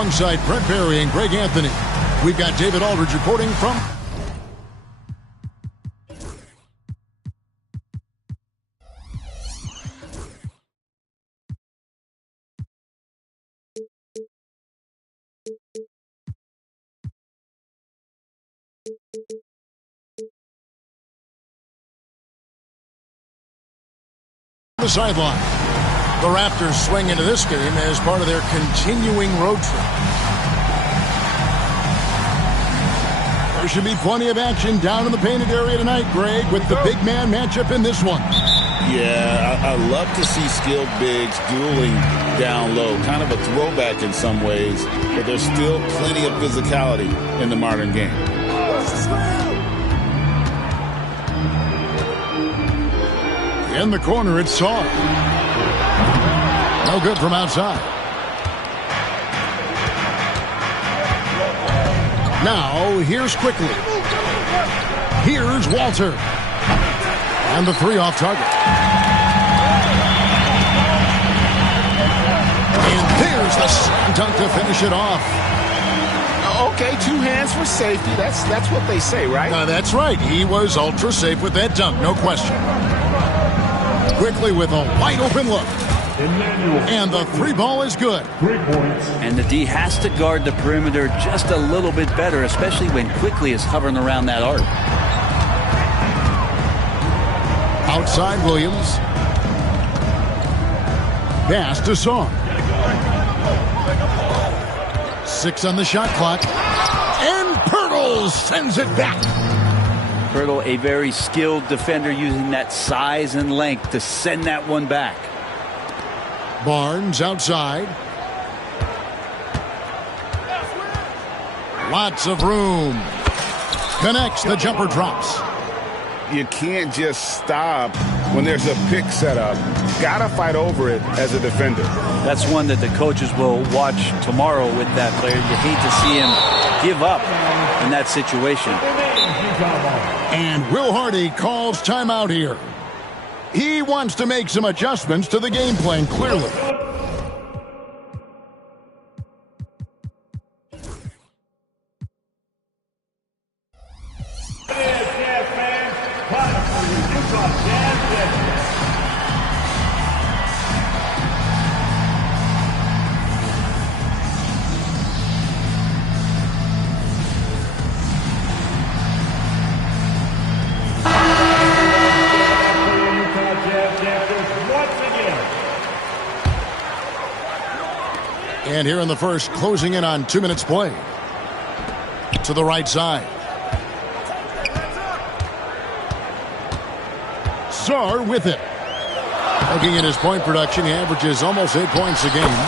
alongside Brent Barry and Greg Anthony. We've got David Aldridge reporting from the sideline. The Raptors swing into this game as part of their continuing road trip. There should be plenty of action down in the painted area tonight, Greg, with the big man matchup in this one. Yeah, I love to see skilled bigs dueling down low. Kind of a throwback in some ways, but there's still plenty of physicality in the modern game. In the corner, it's Saw. No good from outside. Now, here's Quickly. Here's Walter. And the three off target. And there's the slam dunk to finish it off. Okay, two hands for safety. That's what they say, right? That's right. He was ultra safe with that dunk, no question. Quickly with a wide open look. And the three ball is good. 3 points. And the D has to guard the perimeter just a little bit better, especially when Quickly is hovering around that arc. Outside Williams. Pass to Song. 6 on the shot clock. And Pirtle sends it back. Pirtle, a very skilled defender, using that size and length to send that one back. Barnes outside. Lots of room. Connects, the jumper drops. You can't just stop when there's a pick set up. Gotta fight over it as a defender. That's one that the coaches will watch tomorrow with that player. You hate to see him give up in that situation. And Will Hardy calls timeout here. He wants to make some adjustments to the game plan, clearly. And here in the first, closing in on 2 minutes play. To the right side. Sarr with it. Looking at his point production, he averages almost 8 points a game.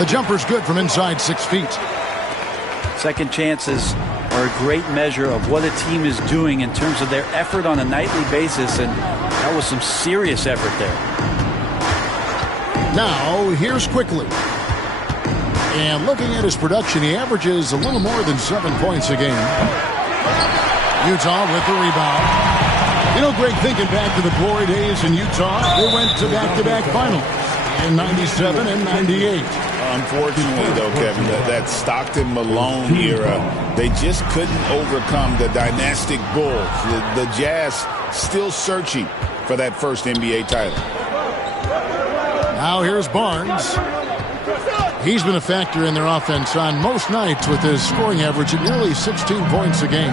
The jumper's good from inside 6 feet. Second chances are a great measure of what a team is doing in terms of their effort on a nightly basis, and that was some serious effort there. Now, here's Quickly. And looking at his production, he averages a little more than 7 points a game. Utah with the rebound. You know, Greg, thinking back to the glory days in Utah, they went to back-to-back finals in 97 and 98. Unfortunately, though, Kevin, that Stockton-Malone era, they just couldn't overcome the dynastic Bulls. The Jazz still searching for that first NBA title. Now here's Barnes. He's been a factor in their offense on most nights with his scoring average at nearly 16 points a game.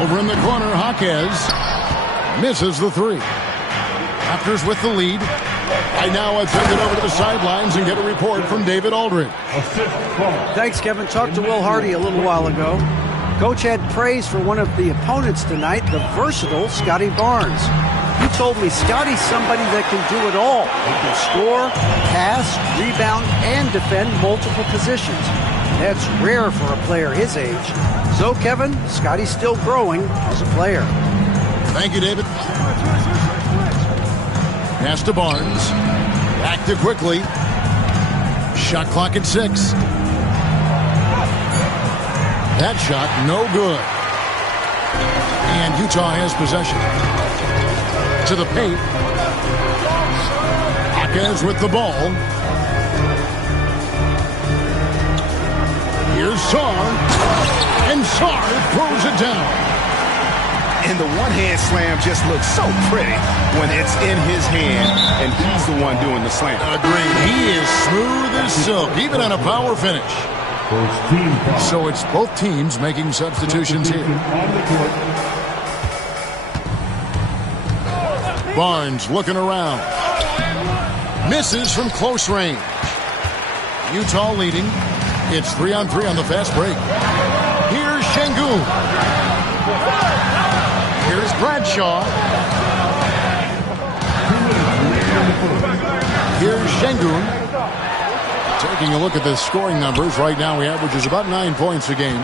Over in the corner, Jaquez misses the three. Raptors with the lead. Right now, let's send it over to the sidelines and get a report from David Aldridge. Thanks, Kevin. Talked to Will Hardy a little while ago. Coach had praise for one of the opponents tonight, the versatile Scotty Barnes. He told me Scotty's somebody that can do it all. He can score, pass, rebound, and defend multiple positions. That's rare for a player his age. So, Kevin, Scotty's still growing as a player. Thank you, David. Pass to Barnes. Back to Quickly. Shot clock at 6. That shot, no good. And Utah has possession. To the paint. Jaquez with the ball. Sarr. And Sarr throws it down. And the one-hand slam just looks so pretty when it's in his hand and he's the one doing the slam. Agreed. He is smooth as silk, even on a power finish. So it's both teams making substitutions here. Barnes looking around. Misses from close range. Utah leading. It's 3-on-3 on the fast break. Here's Şengün. Here's Bradshaw. Here's Şengün. Taking a look at the scoring numbers, right now he averages about 9 points a game.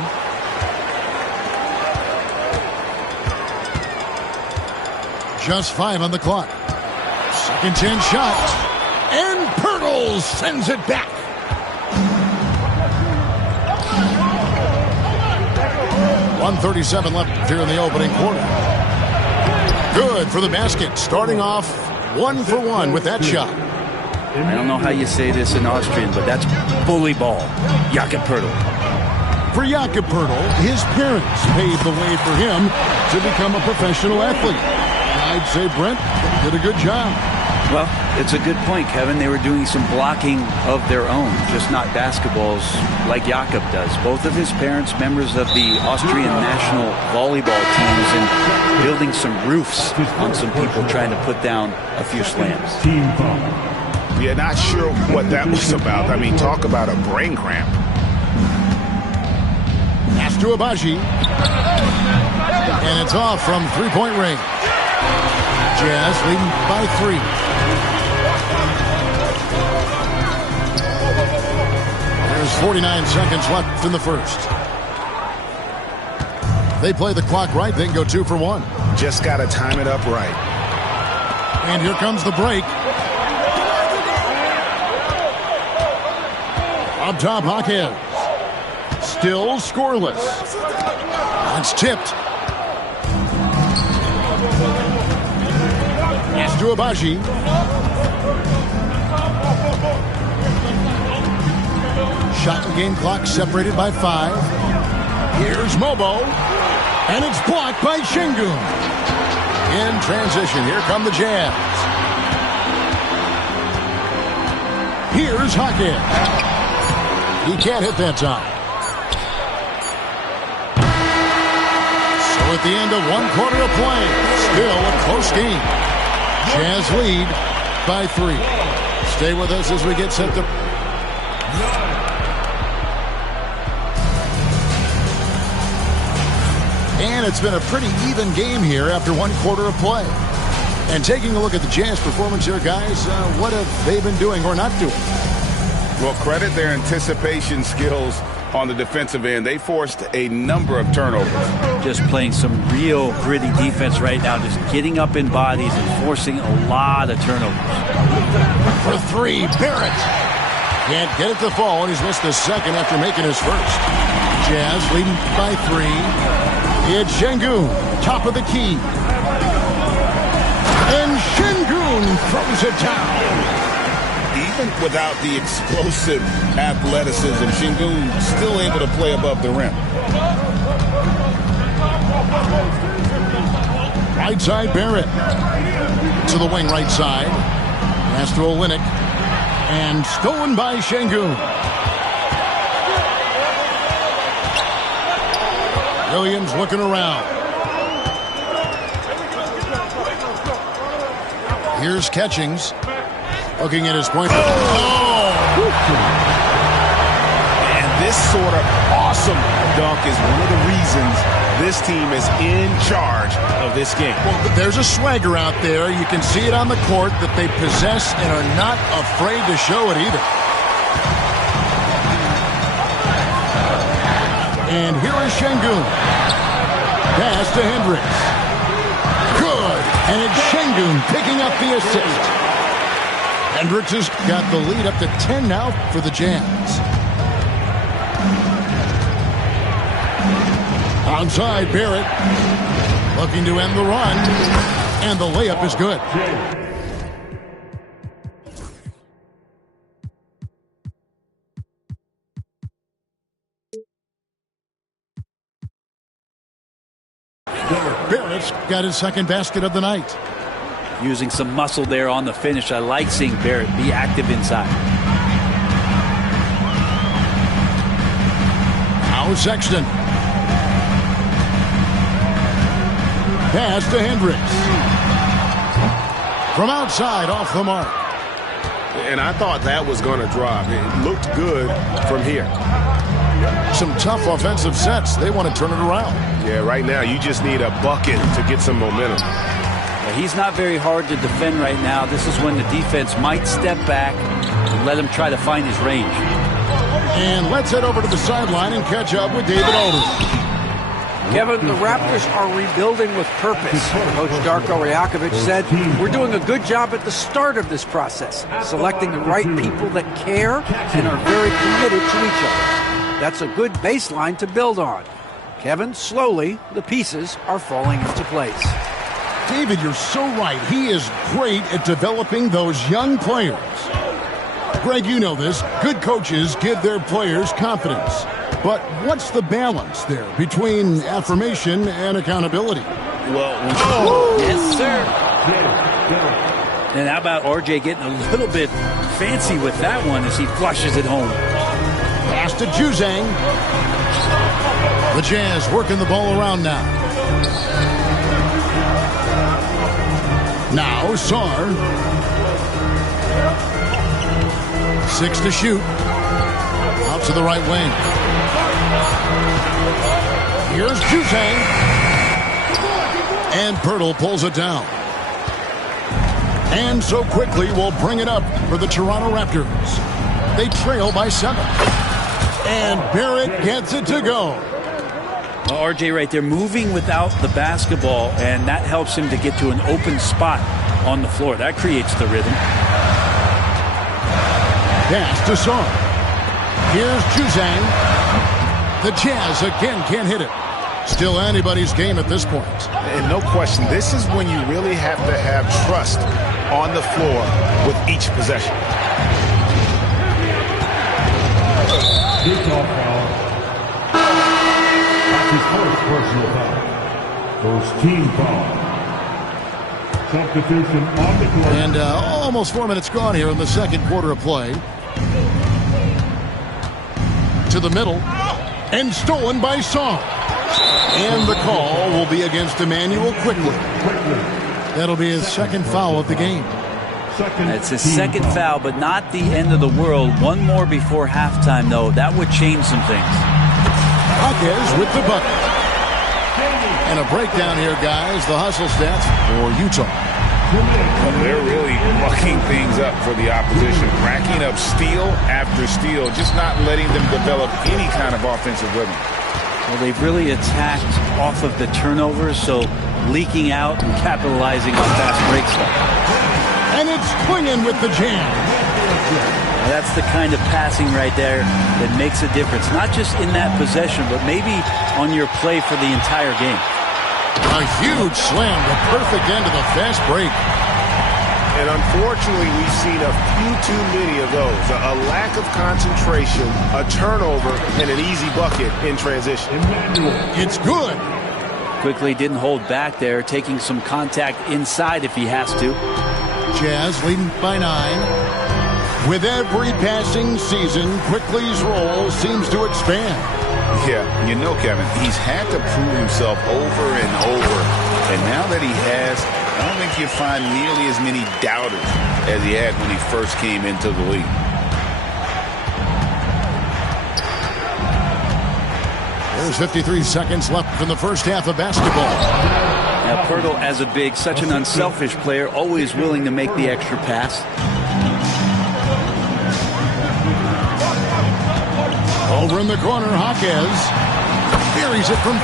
Just 5 on the clock. Second chance shot. And Pirtle sends it back. .137 left here in the opening quarter. Good for the basket. Starting off 1 for 1 with that shot. I don't know how you say this in Austrian, but that's bully ball. Jakob Pirtle. For Jakob Pirtle, his parents paved the way for him to become a professional athlete. I'd say Brent did a good job. Well, it's a good point, Kevin. They were doing some blocking of their own, just not basketballs like Jakob does. Both of his parents, members of the Austrian national volleyball teams, and building some roofs on some people trying to put down a few slams. Yeah, not sure what that was about. I mean, talk about a brain cramp. Pass to Abaji. And it's off from three-point range. Jazz leading by 3. There's 49 seconds left in the first. They play the clock right, they can go 2 for 1. Just got to time it up right. And here comes the break. Up top, Hawkins. Still scoreless. It's tipped. Pass to Abaji. Shot and game clock separated by 5. Here's Mobo. And it's blocked by Şengün. In transition, here come the Jazz. Here's Hawkins. He can't hit that time. So at the end of 1 quarter of play, still a close game. Jazz lead by 3. Stay with us as we get set to... And it's been a pretty even game here after 1 quarter of play. And taking a look at the Jazz performance here, guys, what have they been doing or not doing? Well, credit their anticipation skills on the defensive end. They forced a number of turnovers. Just playing some real gritty defense right now, just getting up in bodies and forcing a lot of turnovers. For 3, Barrett. Can't get it to fall, and he's missed the second after making his first. Jazz leading by 3. It's Şengün, top of the key. And Şengün throws it down. Even without the explosive athleticism, Şengün still able to play above the rim. Right side, Barrett. To the wing right side. Pass to Olynyk. And stolen by Şengün. Williams looking around. Here's Catchings. Looking at his point. Oh! And this sort of awesome dunk is one of the reasons this team is in charge of this game. Well, there's a swagger out there. You can see it on the court that they possess and are not afraid to show it either. And here is Şengün. Pass to Hendricks. Good. And it's Şengün picking up the assist. Hendricks has got the lead up to 10 now for the Jazz. Onside, Barrett. Looking to end the run. And the layup is good. Barrett's got his second basket of the night. Using some muscle there on the finish. I like seeing Barrett be active inside. Now Sexton. Pass to Hendricks. From outside, off the mark. And I thought that was going to drop. It looked good from here. Some tough offensive sets. They want to turn it around. Yeah, right now you just need a bucket to get some momentum. He's not very hard to defend right now. This is when the defense might step back and let him try to find his range. And let's head over to the sideline and catch up with David Aldridge. Kevin, the Raptors are rebuilding with purpose. Coach Darko Rajakovic said, we're doing a good job at the start of this process, selecting the right people that care and are very committed to each other. That's a good baseline to build on. Kevin, slowly, the pieces are falling into place. David, you're so right. He is great at developing those young players. Greg, you know this. Good coaches give their players confidence. But what's the balance there between affirmation and accountability? Well, yes, sir. And how about RJ getting a little bit fancy with that one as he flushes it home. Pass to Juzang. The Jazz working the ball around now. Now Sarr. 6 to shoot. Out to the right wing. Here's Juzang. And Pirtle pulls it down. And so quickly we'll bring it up for the Toronto Raptors. They trail by 7. And Barrett gets it to go. Well, RJ right there moving without the basketball, and that helps him to get to an open spot on the floor. That creates the rhythm. Pass to Sarr. Here's Juzang. The Jazz again can't hit it. Still anybody's game at this point. And no question, this is when you really have to have trust on the floor with each possession. That's his first personal foul. First team foul. Substitution on the court. And almost 4 minutes gone here in the second quarter of play. To the middle. And stolen by Sarr. And the call will be against Emmanuel quickly. That'll be his second foul of the game. That's his second foul, but not the end of the world. One more before halftime, though. That would change some things. Hawkins with the bucket. And a breakdown here, guys. The hustle stats for Utah. Well, they're really mucking things up for the opposition, racking up steal after steal, just not letting them develop any kind of offensive rhythm. Well, they've really attacked off of the turnovers, so leaking out and capitalizing on fast break stuff. And it's Clingan with the jam. Well, that's the kind of passing right there that makes a difference, not just in that possession, but maybe on your play for the entire game. A huge slam, the perfect end of the fast break. And unfortunately, we've seen a few too many of those. A lack of concentration, a turnover, and an easy bucket in transition. It's good. Quickly didn't hold back there, taking some contact inside if he has to. Jazz leading by 9. With every passing season, Quickly's role seems to expand. Yeah, you know, Kevin, he's had to prove himself over and over. And now that he has, I don't think you'll find nearly as many doubters as he had when he first came into the league. There's 53 seconds left in the first half of basketball. Now, Pirtle, as a big, such an unselfish player, always willing to make the extra pass. Over in the corner, Hawkins buries it from...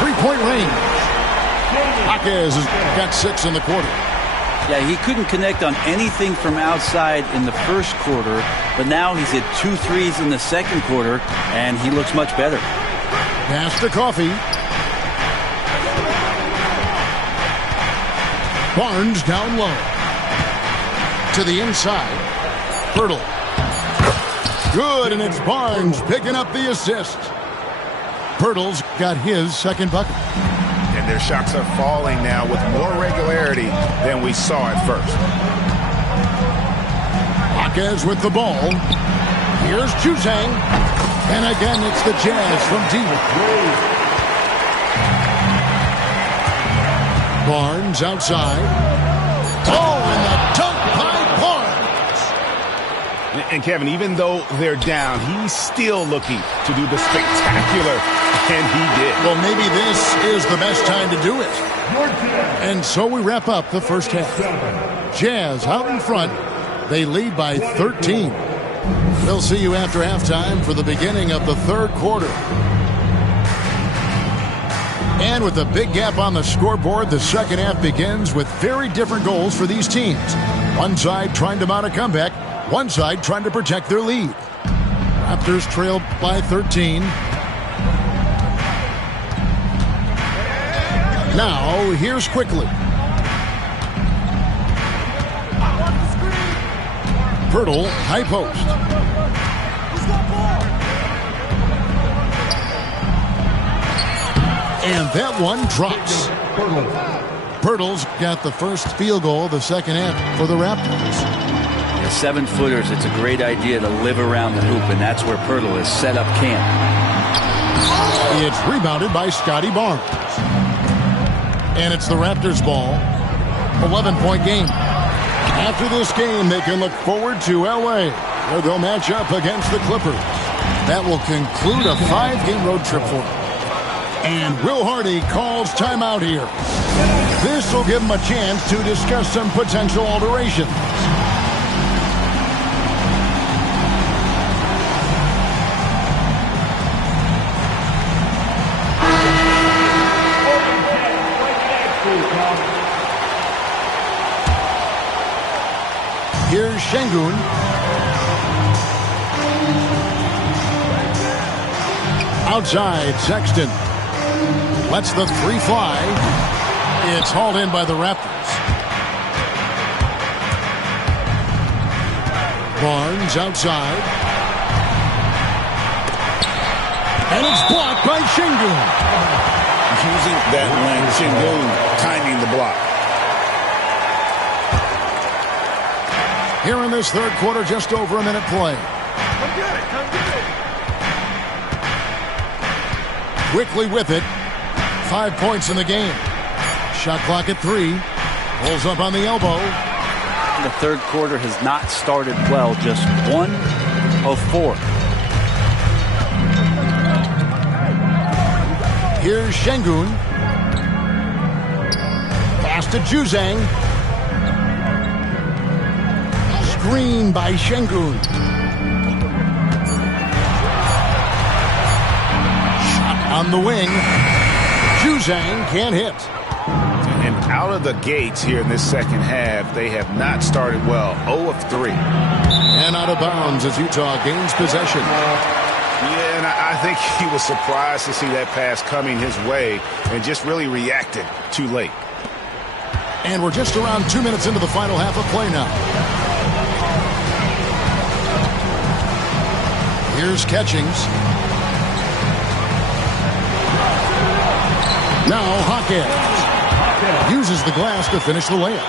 Three-point range. Jaquez has got 6 in the quarter. Yeah, he couldn't connect on anything from outside in the first quarter, but now he's hit 2 threes in the second quarter, and he looks much better. Pass to Coffee. Barnes down low. To the inside. Pirtle. Good, and it's Barnes picking up the assist. Pirtle's got his second bucket. And their shots are falling now with more regularity than we saw at first. Jaquez with the ball. Here's Juzang. And again, it's the Jazz from deep. Barnes outside. Oh, and the dunk by Barnes. And Kevin, even though they're down, he's still looking to do the spectacular, and he did. Well, maybe this is the best time to do it. And so we wrap up the first half. Jazz out in front. They lead by 13. We'll see you after halftime for the beginning of the third quarter. And with a big gap on the scoreboard, the second half begins with very different goals for these teams. One side trying to mount a comeback, one side trying to protect their lead. Raptors trail by 13. Now, here's Quickly. Pirtle, high post. And that one drops. Pirtle's got the first field goal of the second half for the Raptors. The 7-footers, it's a great idea to live around the hoop, and that's where Pirtle has set up camp. It's rebounded by Scotty Barnes. And it's the Raptors' ball. 11-point game. After this game, they can look forward to L.A., where they'll match up against the Clippers. That will conclude a 5-game road trip for them. And Will Hardy calls timeout here. This will give him a chance to discuss some potential alterations. Here's Şengün. Outside, Sexton. Lets the three fly. It's hauled in by the Raptors. Barnes outside. And it's blocked by Şengün. Using that length, Şengün timing the block. Here in this third quarter, just over a minute play. Come get it, come get it. Quickly with it. 5 points in the game. Shot clock at 3. Pulls up on the elbow. The third quarter has not started well. Just 1 of 4. Here's Şengün. Pass to Juzang. Screen by Şengün. Shot on the wing. Juzang can't hit. And out of the gates here in this second half, they have not started well. 0 of 3. And out of bounds as Utah gains possession. Yeah, and I think he was surprised to see that pass coming his way and just really reacted too late. And we're just around 2 minutes into the final half of play now. Here's Catchings. Now Jaquez uses the glass to finish the layup.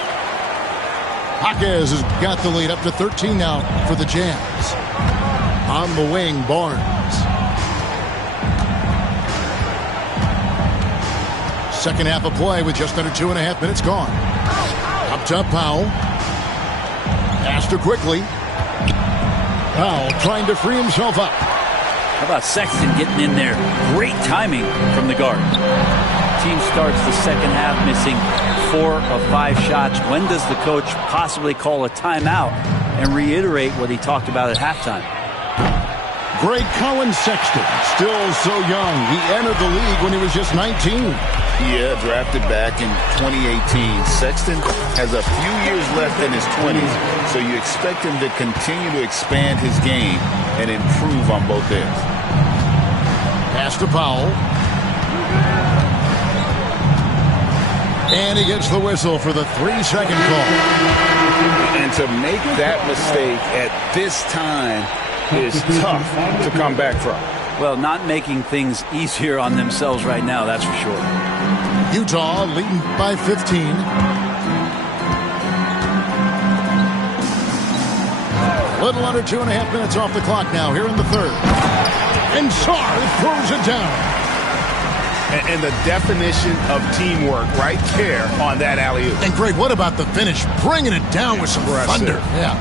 Jaquez has got the lead up to 13 now for the Jazz. On the wing, Barnes. Second half of play with just under 2.5 minutes gone. Up top, Powell. Pass to Quickly. Powell trying to free himself up. How about Sexton getting in there? Great timing from the guard. Team starts the second half missing 4 of 5 shots. When does the coach possibly call a timeout and reiterate what he talked about at halftime? Great Colin Sexton, still so young. He entered the league when he was just 19. Yeah, drafted back in 2018. Sexton has a few years left in his 20s, so you expect him to continue to expand his game and improve on both ends. Pass to Powell. And he gets the whistle for the 3-second call. And to make that mistake at this time is tough to come back from. Well, not making things easier on themselves right now, that's for sure. Utah leading by 15. Little under 2.5 minutes off the clock now here in the third. And Sarr throws it down. And the definition of teamwork right there on that alley-oop. And Greg, what about the finish? Bringing it down with some thunder. Yeah.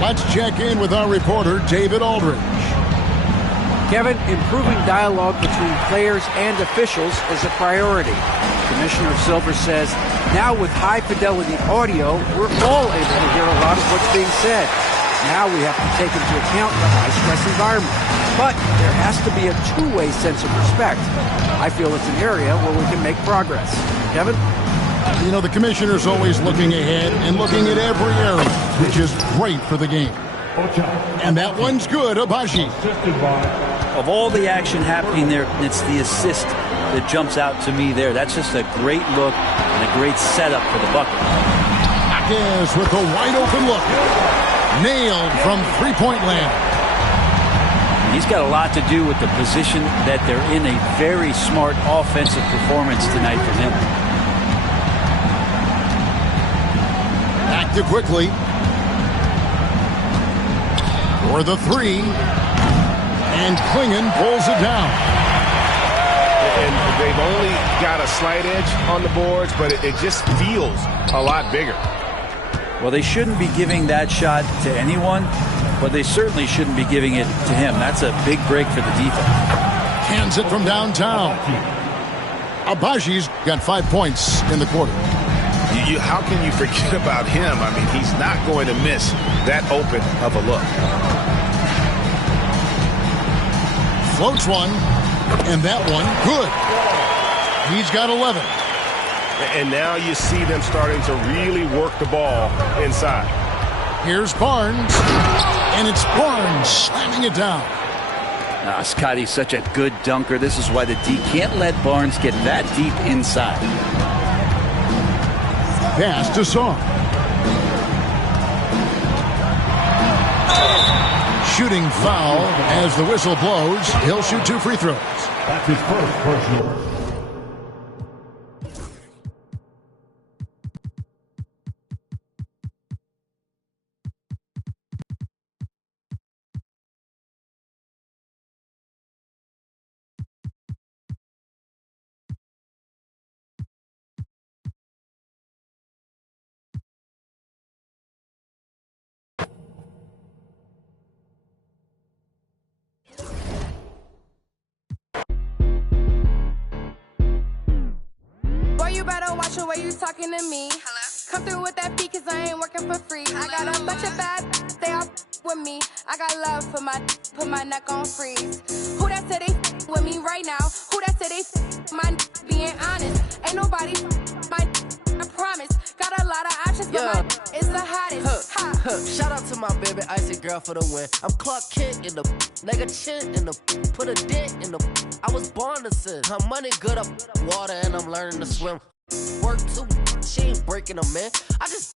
Let's check in with our reporter, David Aldridge. Kevin, improving dialogue between players and officials is a priority. Commissioner Silver says, now with high-fidelity audio, we're all able to hear a lot of what's being said. Now we have to take into account the high-stress environment. But there has to be a two-way sense of respect. I feel it's an area where we can make progress. Kevin? You know, the commissioner's always looking ahead and looking at every area, which is great for the game. And that one's good, Abaji. Of all the action happening there, it's the assist that jumps out to me there. That's just a great look and a great setup for the bucket. Yes, with a wide-open look. Nailed from three-point land. He's got a lot to do with the position that they're in. A very smart offensive performance tonight from him. Active quickly. For the three. And Klingon pulls it down. And they've only got a slight edge on the boards, but it just feels a lot bigger. Well, they shouldn't be giving that shot to anyone, but they certainly shouldn't be giving it to him. That's a big break for the defense. Hands it from downtown. Abaji's got 5 points in the quarter. How can you forget about him? I mean, he's not going to miss that open of a look. Floats one, and that one good. He's got 11. And now you see them starting to really work the ball inside. Here's Barnes, and it's Barnes slamming it down. Scotty's such a good dunker. This is why the D can't let Barnes get that deep inside. Pass to Sarr. Shooting foul as the whistle blows. He'll shoot 2 free throws. That's his first personal. You better watch the way you talking to me. Hello? Come through with that beat, cause I ain't working for free. Hello? I got a bunch of bad, they all with me. I got love for put my neck on freeze. Who that said they with me right now? Who that said they my being honest? Ain't nobody my I promise. Got a lot of options, but my is the hottest. Shout out to my baby icy girl for the win. I'm Clark Kent in the nigga chin in the put a dent in the. I was born to sin. Her money good up water and I'm learning to swim. Work too, she ain't breaking them in. I just